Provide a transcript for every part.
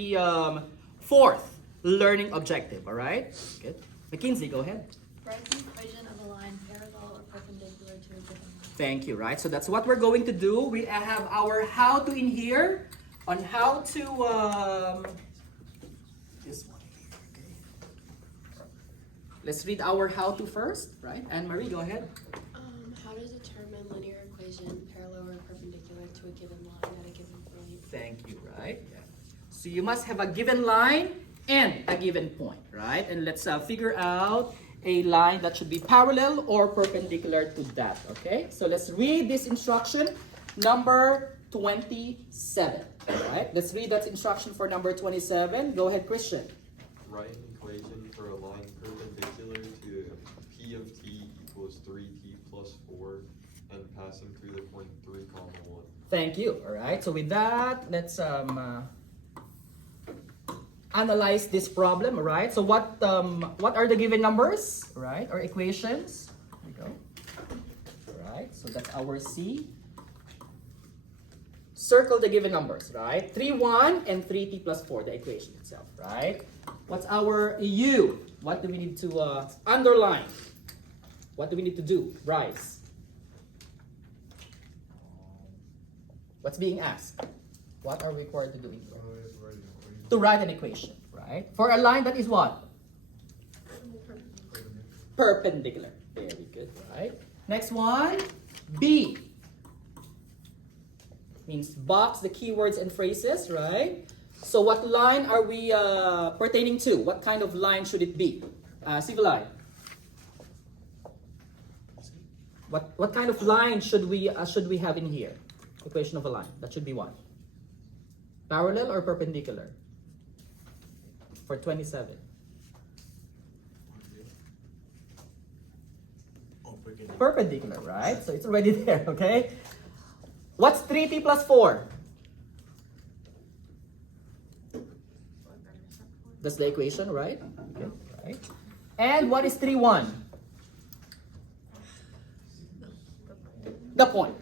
The fourth learning objective, all right? Good. Mackenzie, go ahead. Write the equation of a line parallel or perpendicular to a given line. Thank you, right? So that's what we're going to do. We have our how to in here on how to, this one here, okay? Let's read our how to first, right? Anne-Marie, go ahead. How to determine linear equation parallel or perpendicular to a given line at a given point. Thank you, right? Yeah. So you must have a given line and a given point, right? And let's figure out a line that should be parallel or perpendicular to that, okay? So let's read this instruction, number 27, right? Let's read that instruction for number 27. Go ahead, Christian. Write an equation for a line perpendicular to P of t equals 3t plus 4 and passing through the point 3, 1. Thank you, all right? So with that, let's analyze this problem, all right? So what are the given numbers, right? Or equations? There we go. All right, so that's our C. Circle the given numbers, right? 3, 1, and 3t plus 4, the equation itself, right? What's our U? What do we need to underline? What do we need to do? Bryce. What's being asked? What are we required to do in here? To write an equation, right? For a line that is what? Perpendicular. Very good, right? Next one, B. Means box the keywords and phrases, right? So what line are we pertaining to? What kind of line should it be? Sivalai. What kind of line should we have in here? Equation of a line. That should be what? Parallel or perpendicular? For 27. Perpendicular, right? So it's already there, okay? What's 3t plus 4? That's the equation, right? Okay, right. And what is 3, 1? The point.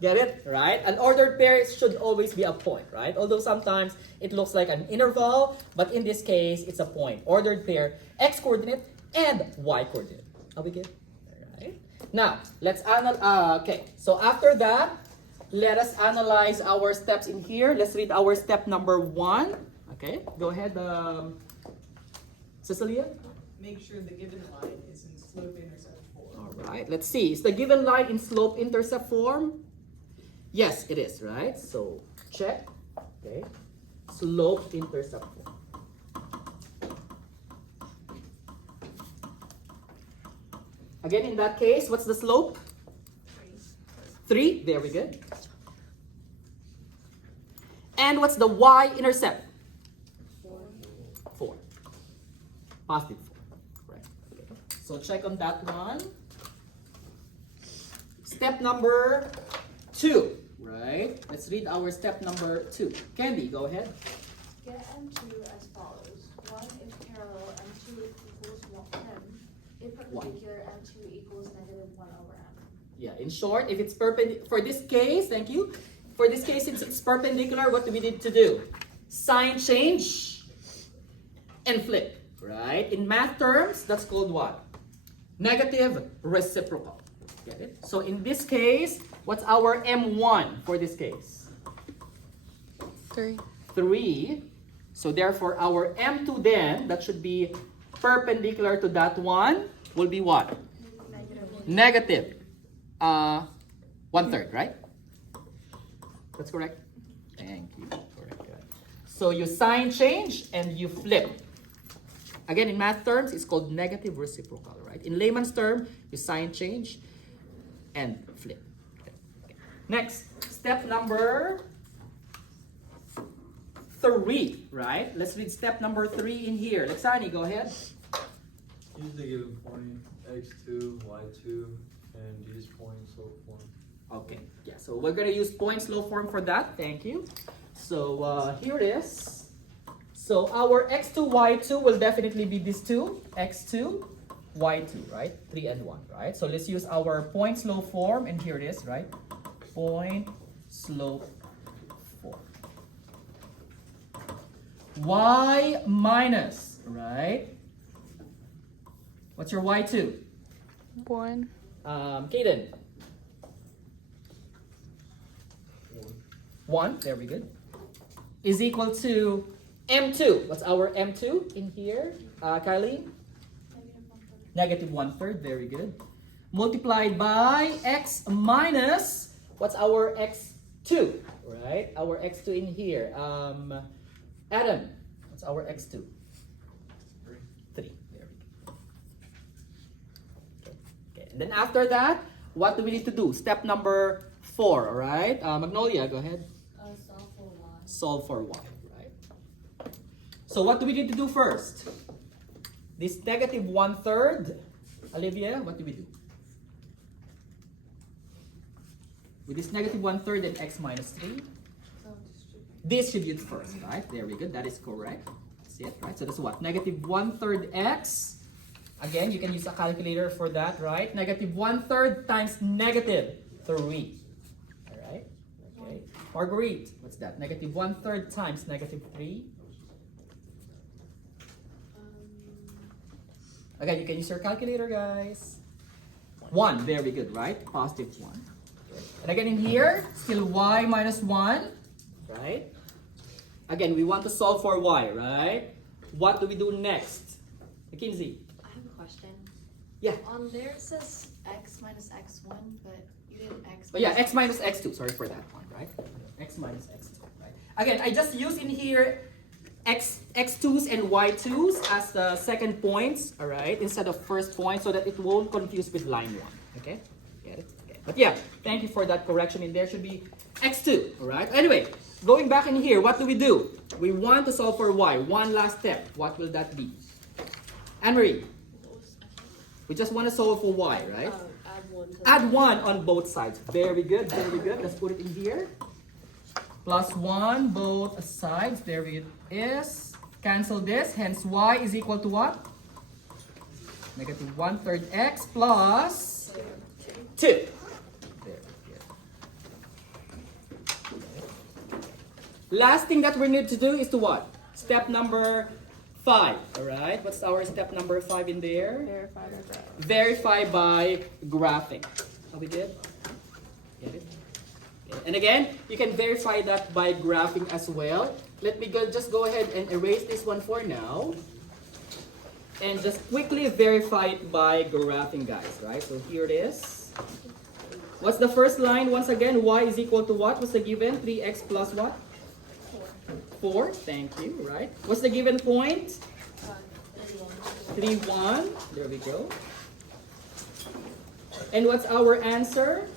Get it? Right? An ordered pair should always be a point, right? Although sometimes it looks like an interval, but in this case, it's a point. Ordered pair, x coordinate and y coordinate. Are we good? All right. Now, let's analyze. Okay, so after that, let us analyze our steps in here. Let's read our step number 1. Okay, go ahead, Cecilia. Make sure the given line is in slope-intercept form. All right, let's see. Is the given line in slope-intercept form? Yes, it is, right? So, check. Okay. Slope-intercept form. Again, in that case, what's the slope? 3. Very good. And what's the y-intercept? 4. Positive 4. Right. Okay. So, check on that one. Step number 2, right? Let's read our step number 2. Candy, go ahead. Get M2 as follows. 1 if parallel, M2 equals 10. If perpendicular, M2 equals negative 1 over M. Yeah, in short, if it's perpendicular, for this case, thank you. For this case, since it's perpendicular, what do we need to do? Sign change and flip, right? In math terms, that's called what? Negative reciprocal. Get it? So in this case, what's our M1 for this case? 3. 3. So therefore, our M2 then, that should be perpendicular to that one, will be what? Negative. 1/3, right? That's correct? Thank you. Correct. So you sign change and you flip. Again, in math terms, it's called negative reciprocal, right? In layman's term, you sign change and flip. Okay. Next, step number 3, right? Let's read step number 3 in here. Lexani, go ahead. Use the given point x2, y2, and use point slope form. Okay, yeah, so we're gonna use point slope form for that. Thank you. So here it is. So our x2, y2 will definitely be these two, x2, y2, right? 3 and 1, right? So let's use our point slope form, and here it is, right? Point slope form. y minus, right? What's your y2? 1. Kaden? 1, very good. Is equal to m2. What's our m2 in here? Kylie? Negative 1/3, very good. Multiplied by x minus, what's our x2? Right? Our x2 in here. Adam, what's our x2? 3. There we go. Okay. And then after that, what do we need to do? Step number 4, alright? Magnolia, go ahead. Solve for y. Solve for y, right? So what do we need to do first? This negative 1/3, Olivia, what do we do? With this negative 1/3 and x minus 3, distribute first, right? Very good, that is correct. That's it, right? So that's what? Negative 1/3 x. Again, you can use a calculator for that, right? Negative 1/3 times negative 3. Alright? Okay. Marguerite, what's that? Negative 1/3 times negative 3. Again, you can use your calculator, guys. 1, very good, right? Positive 1. And again in here, still y minus 1, right? Again, we want to solve for y, right? What do we do next? McKinsey? I have a question. Yeah. On there it says x minus x1, but you did x. But yeah, x minus x2, sorry for that one, right? X minus x2, right? Again, I just use in here x2s and y2s as the second points, all right, instead of first point, so that it won't confuse with line 1, okay? Get it? Okay. But yeah, thank you for that correction. In there should be x2, all right? Anyway, going back in here, what do? We want to solve for y. One last step. What will that be? Anne-Marie, we just want to solve for y, right? Add 1 to Add 1 on both sides. Very good, very good. Let's put it in here. Plus 1 both sides. There it is. Cancel this. Hence y is equal to what? Negative 1/3 x plus 2. There. Last thing that we need to do is to what? Step number 5. Alright? What's our step number 5 in there? Verify the graph. Verify by graphing. Are we good? Get it? Okay. And again, you can verify that by graphing as well. Let me just go ahead and erase this one for now. And just quickly verify it by graphing, guys. Right? So here it is. What's the first line? Once again, y is equal to what? What's the given? 3x plus what? 4. Thank you. Right? What's the given point? 3, 1. There we go. And what's our answer?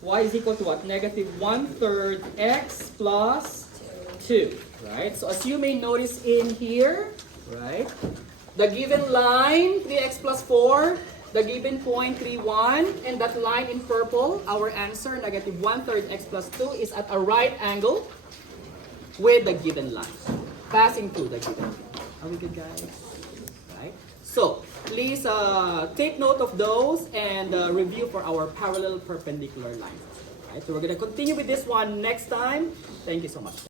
Y is equal to what? Negative 1/3 x plus 2. Right? So as you may notice in here, right? The given line, 3x plus 4. The given point, 3, 1. And that line in purple, our answer, negative 1/3 x plus 2, is at a right angle with the given line. Passing through the given line. Are we good, guys? Right? So, please take note of those and review for our parallel perpendicular lines. Right? So we're going to continue with this one next time. Thank you so much.